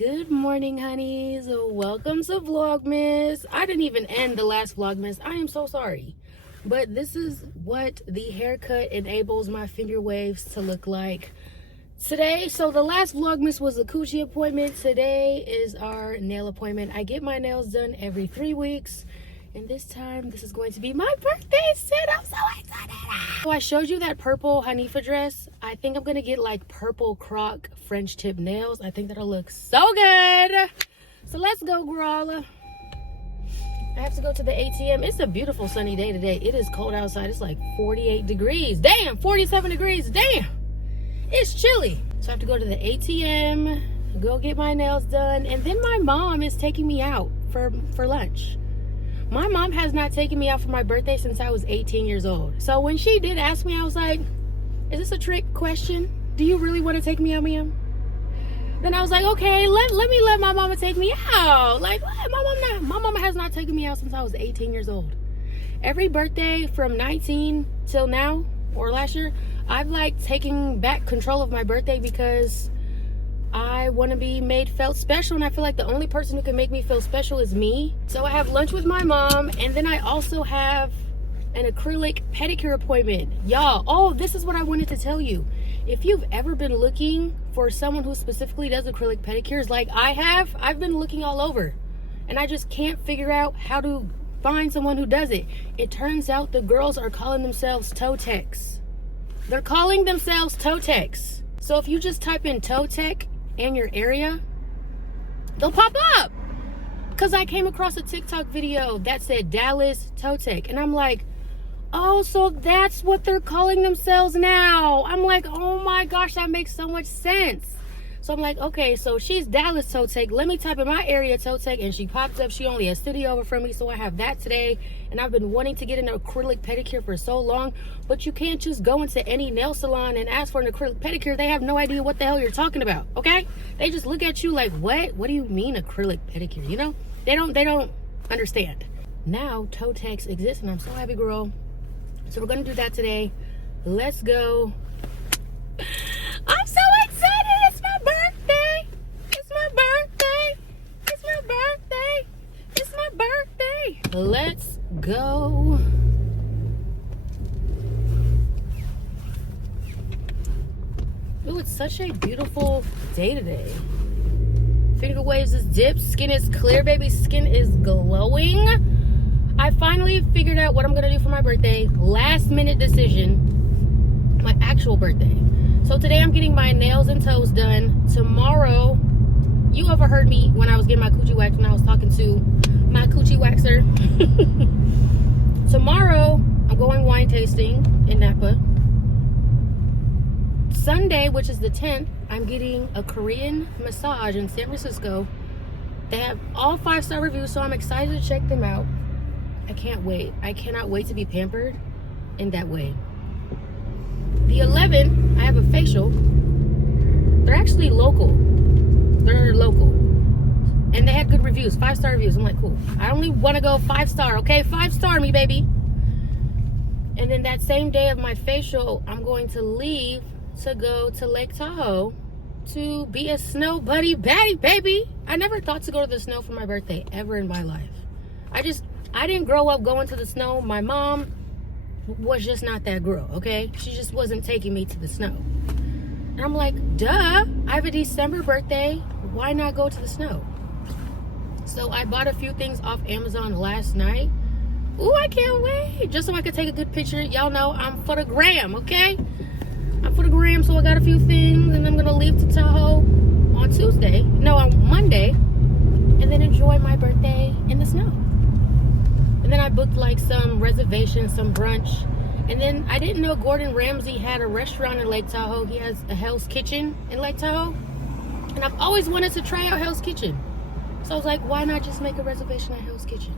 Good morning, honeys. Welcome to Vlogmas. I didn't even end the last Vlogmas. I am so sorry. But this is what the haircut enables my finger waves to look like today. So the last Vlogmas was a coochie appointment. Today is our nail appointment. I get my nails done every 3 weeks. And this time, this is going to be my birthday suit. I'm so excited. So I showed you that purple Hanifa dress. I think I'm going to get like purple croc French tip nails. I think that'll look so good. So let's go, girl. I have to go to the ATM. It's a beautiful sunny day today. It is cold outside. It's like 48 degrees. Damn, 47 degrees. Damn. It's chilly. So I have to go to the ATM, go get my nails done. And then my mom is taking me out for lunch. My mom has not taken me out for my birthday since I was 18 years old. So when she did ask me, I was like, is this a trick question? Do you really want to take me out, ma'am? Then I was like, okay, let me let my mama take me out. Like, what? My mama has not taken me out since I was 18 years old. Every birthday from 19 till now, or last year, I've like taken back control of my birthday because I want to be felt special, and I feel like the only person who can make me feel special is me. So I have lunch with my mom, and then I also have an acrylic pedicure appointment. Y'all, oh, this is what I wanted to tell you. If you've ever been looking for someone who specifically does acrylic pedicures like I have, I've been looking all over, and I just can't figure out how to find someone who does it. It turns out the girls are calling themselves toe techs. They're calling themselves toe techs. So if you just type in toe tech in your area, they'll pop up. Because I came across a TikTok video that said Dallas Toe Tech, and I'm like, oh, so that's what they're calling themselves now. I'm like, oh my gosh, that makes so much sense. So I'm like, okay, so she's Dallas Toe Tech. Let me type in my area Toe Tech, and she pops up. She only a city over from me, so I have that today. And I've been wanting to get an acrylic pedicure for so long, but you can't just go into any nail salon and ask for an acrylic pedicure. They have no idea what the hell you're talking about, okay? They just look at you like, what? What do you mean acrylic pedicure? You know, they don't understand. Now toe techs exist, and I'm so happy, girl. So we're gonna do that today. Let's go. I'm so excited. It's my birthday. It's my birthday. It's my birthday. It's my birthday. Let's go. Oh, it's such a beautiful day today. Finger waves is dipped. Skin is clear, baby. Skin is glowing. I finally figured out what I'm gonna do for my birthday. Last minute decision. My actual birthday. So today I'm getting my nails and toes done. Tomorrow, you overheard me when I was getting my coochie waxed when I was talking to my coochie waxer. Tomorrow, I'm going wine tasting in Napa. Sunday, which is the 10th, I'm getting a Korean massage in San Francisco. They have all 5-star reviews, so I'm excited to check them out. I can't wait. I cannot wait to be pampered in that way. The 11th, I have a facial. They're actually local. They're local. And they had good reviews, 5-star reviews. I'm like, cool. I only want to go 5-star, okay? 5-star me, baby. And then that same day of my facial, I'm going to leave to go to Lake Tahoe to be a snow buddy baddie, baby. I never thought to go to the snow for my birthday ever in my life. I didn't grow up going to the snow. My mom was just not that girl, okay? She just wasn't taking me to the snow. And I'm like, duh, I have a December birthday. Why not go to the snow? So I bought a few things off Amazon last night. Ooh, I can't wait. Just so I could take a good picture. Y'all know I'm for the gram, okay? I'm for the gram, so I got a few things, and I'm gonna leave to Tahoe on Monday, and then enjoy my birthday in the snow. And then I booked like some reservations, some brunch. And then I didn't know Gordon Ramsay had a restaurant in Lake Tahoe. He has a Hell's Kitchen in Lake Tahoe. And I've always wanted to try out Hell's Kitchen. So I was like, why not just make a reservation at Hell's Kitchen?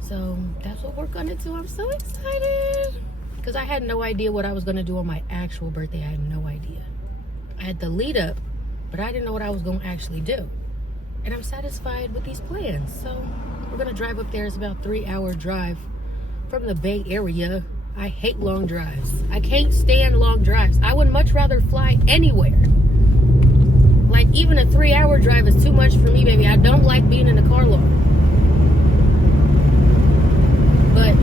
So that's what we're gonna do. I'm so excited. Because I had no idea what I was gonna do on my actual birthday. I had no idea. I had the lead up, but I didn't know what I was gonna actually do. And I'm satisfied with these plans. So we're gonna drive up there. It's about a 3-hour drive from the Bay Area. I hate long drives. I can't stand long drives. I would much rather fly anywhere. Like, even a 3-hour drive is too much for me, baby. I don't like being in the car long. But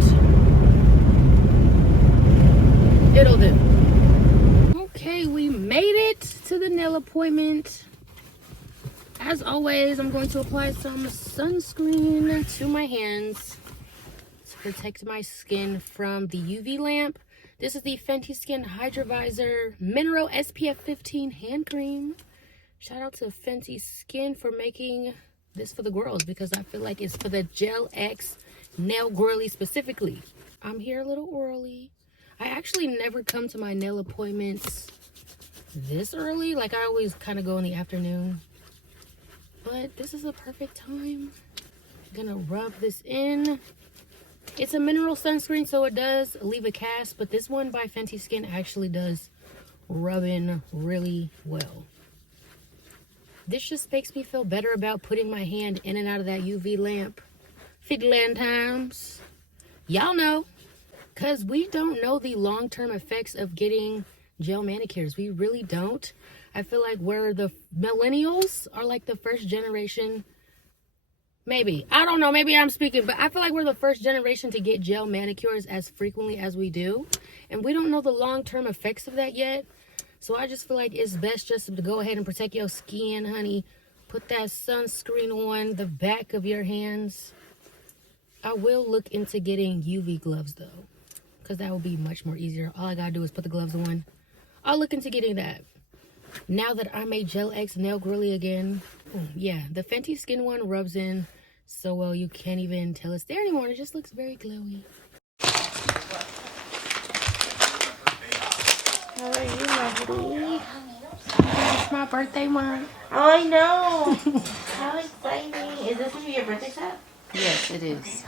it'll do. Okay, we made it to the nail appointment. As always, I'm going to apply some sunscreen to my hands to protect my skin from the UV lamp. This is the Fenty Skin Hydrovisor Mineral SPF 15 hand cream. Shout out to Fenty Skin for making this for the girls, because I feel like it's for the Gel X nail girly specifically. I'm here a little early. I actually never come to my nail appointments this early. Like, I always kind of go in the afternoon. But this is a perfect time. I'm gonna rub this in. It's a mineral sunscreen, so it does leave a cast, but this one by Fenty Skin actually does rub in really well. This just makes me feel better about putting my hand in and out of that UV lamp 50 times. Y'all know, because we don't know the long-term effects of getting gel manicures. We really don't. I feel like we're the millennials are like the first generation. Maybe. I don't know. Maybe I'm speaking. But I feel like we're the first generation to get gel manicures as frequently as we do. And we don't know the long-term effects of that yet. So I just feel like it's best just to go ahead and protect your skin, honey. Put that sunscreen on the back of your hands. I will look into getting UV gloves, though, because that will be much more easier. All I got to do is put the gloves on. I'll look into getting that. Now that I'm a Gel X nail girly again. Oh, yeah, the Fenty Skin one rubs in so well you can't even tell it's there anymore. It just looks very glowy. How are you, lovely? It's my birthday month. Oh, I know. How exciting. Is this going to be your birthday set? Yes, it is.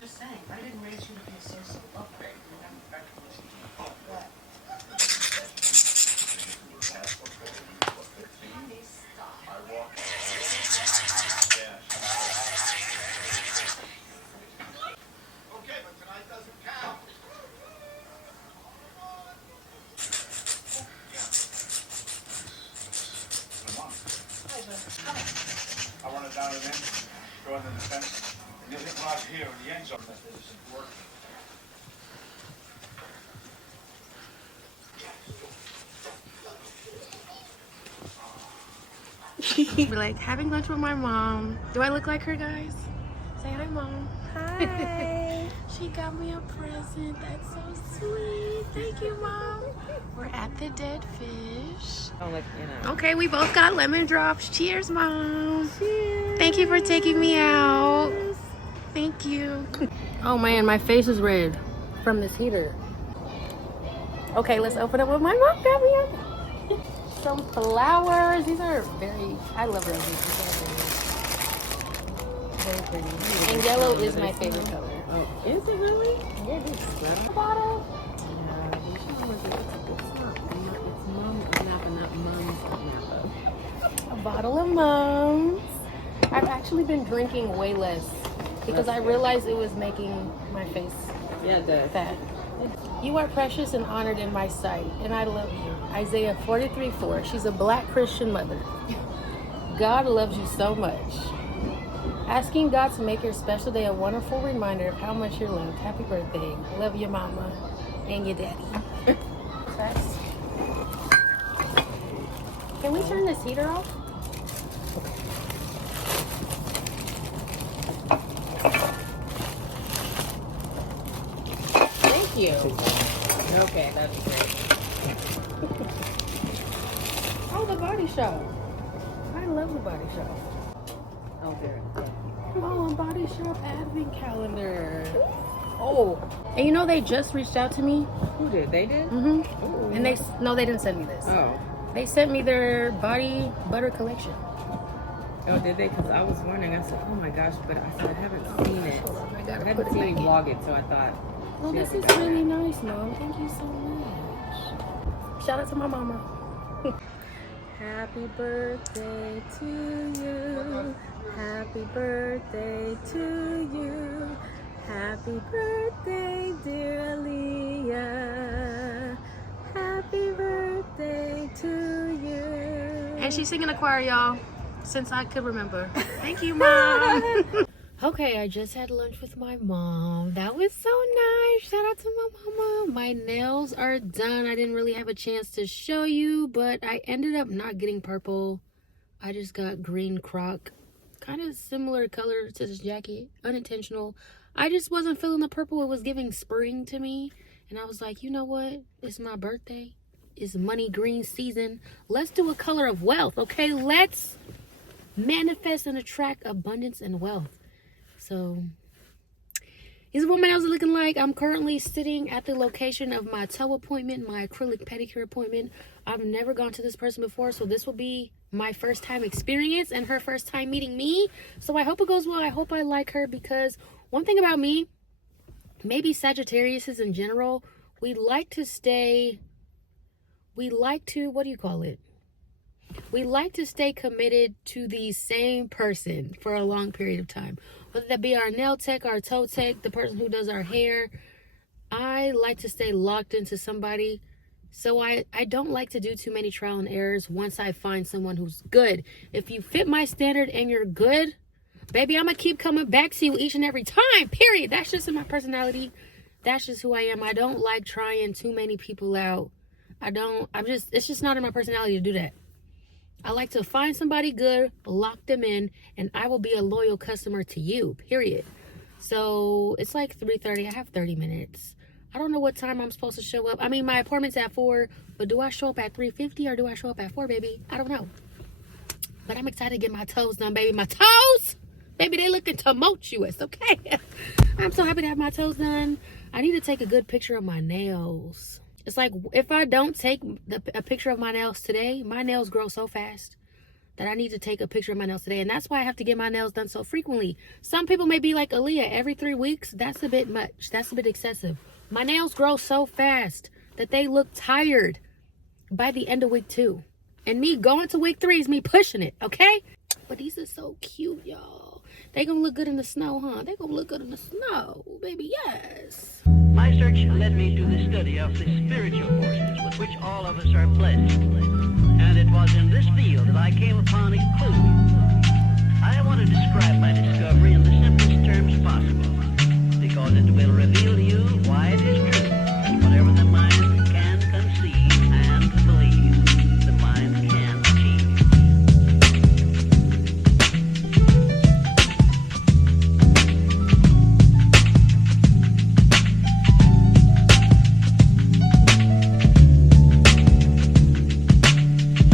Just saying, I didn't raise you to be a social upgrade. Okay, but tonight doesn't count. I run it down and then go into the fence. And you'll hit right here in the end zone. This is work. Be like, having lunch with my mom. Do I look like her, guys? Say hi, Mom. Hi. She got me a present. That's so sweet. Thank you, Mom. We're at the Dead Fish. Oh, like, you know. Okay, we both got lemon drops. Cheers, Mom. Cheers. Thank you for taking me out. Thank you. Oh, man, my face is red from this heater. Okay, let's open up what my mom got me. Some flowers. These are very, I love roses. These are very pretty. And yellow is my favorite color. Oh, is it really? Yeah, it is. A bottle. Yeah, you should know it's not. It's Mom's Napa, not Mom's Napa. A bottle of Mums. I've actually been drinking way less because I realized it was making my face fat. You are precious and honored in my sight, and I love you. Isaiah 43:4. She's a Black Christian mother. God loves you so much. Asking God to make your special day a wonderful reminder of how much you're loved. Happy birthday. Love your mama and your daddy. Facts. Can we turn this heater off? Thank you. Okay, that's great. Oh, the Body Shop. I love the Body Shop. Oh, very good. Oh, Body Shop advent calendar. Oh, and you know they just reached out to me. Who did? They did? Mm-hmm. Ooh. And they didn't send me this. Oh. They sent me their body butter collection. Oh, did they? Because I was wondering. I said, oh my gosh, but I said I haven't seen it. Hold on, I I gotta hadn't put it seen back you in. vlog it, so I thought. Oh, this is really nice, Mom. Thank you so much. Shout out to my mama. Happy birthday to you. Happy birthday to you. Happy birthday, dear Aaliyah. Happy birthday to you. And she's singing a choir, y'all, since I could remember. Thank you, Mom. Okay, I just had lunch with my mom. That was so nice. Shout out to my mama. My nails are done. I didn't really have a chance to show you, but I ended up not getting purple. I just got green croc. Kind of similar color to this jacket. Unintentional. I just wasn't feeling the purple. It was giving spring to me. And I was like, you know what? It's my birthday. It's money green season. Let's do a color of wealth, okay? Let's manifest and attract abundance and wealth. So, this is what my nails are looking like. I'm currently sitting at the location of my toe appointment, my acrylic pedicure appointment. I've never gone to this person before, so this will be my first time experience and her first time meeting me. So I hope it goes well. I hope I like her, because one thing about me, maybe Sagittariuses in general, we like to, what do you call it? We like to stay committed to the same person for a long period of time. Whether that be our nail tech, our toe tech, the person who does our hair. I like to stay locked into somebody. So I don't like to do too many trial and errors once I find someone who's good. If you fit my standard and you're good, baby, I'm going to keep coming back to you each and every time, period. That's just in my personality. That's just who I am. I don't like trying too many people out. It's just not in my personality to do that. I like to find somebody good, lock them in, and I will be a loyal customer to you, period. So it's like 3:30. I have 30 minutes. I don't know what time I'm supposed to show up. I mean, my appointment's at 4, but do I show up at 3:50 or do I show up at 4, baby? I don't know. But I'm excited to get my toes done, baby. My toes! Baby, they looking tumultuous, okay? I'm so happy to have my toes done. I need to take a good picture of my nails. It's like, if I don't take a picture of my nails today, my nails grow so fast that I need to take a picture of my nails today. And that's why I have to get my nails done so frequently. Some people may be like, Aaliyah, every 3 weeks, that's a bit much. That's a bit excessive. My nails grow so fast that they look tired by the end of week 2. And me going to week 3 is me pushing it, okay? But these are so cute, y'all. They gonna look good in the snow, huh? They gonna look good in the snow, baby, yes. My search led me to the study of the spiritual forces with which all of us are blessed. And it was in this field that I came upon a clue. I want to describe my discovery in the simplest terms possible, because it will reveal to you why it is true that whatever the mind can conceive and believe, the mind can achieve.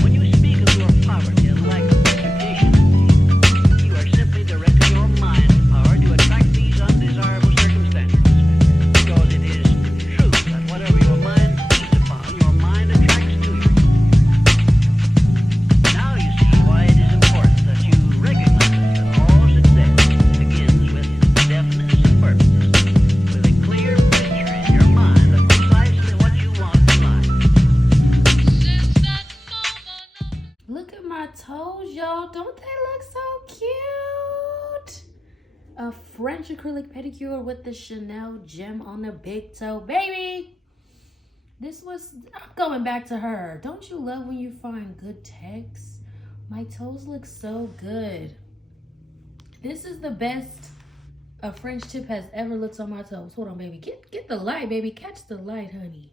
When you speak of your poverty and lack of education, you are simply directing your mind power to attract these undesirable circumstances. Because it is true that whatever your mind feeds upon, your mind attracts to you. Now you see why it is important that you recognize that all success begins with definiteness of purpose, with a clear picture in your mind of precisely what you want in life. Look at my toes, y'all. Don't they look so cute? A French acrylic pedicure with the Chanel gem on the big toe. Baby, I'm going back to her. Don't you love when you find good techs? My toes look so good. This is the best a French tip has ever looked on my toes. Hold on, baby. Get the light, baby. Catch the light, honey.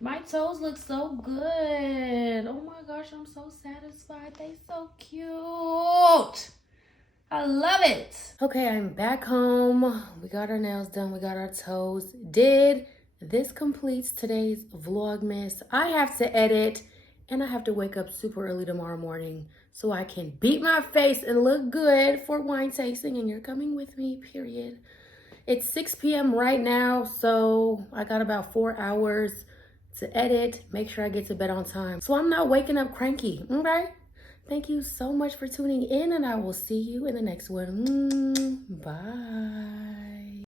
My toes look so good. Oh my gosh, I'm so satisfied. They so cute. I love it. Okay, I'm back home. We got our nails done. We got our toes did. This completes today's Vlogmas. I have to edit and I have to wake up super early tomorrow morning so I can beat my face and look good for wine tasting, and you're coming with me, period. It's 6 p.m. right now, so I got about 4 hours to edit, make sure I get to bed on time, so I'm not waking up cranky, okay? Thank you so much for tuning in, and I will see you in the next one. Bye.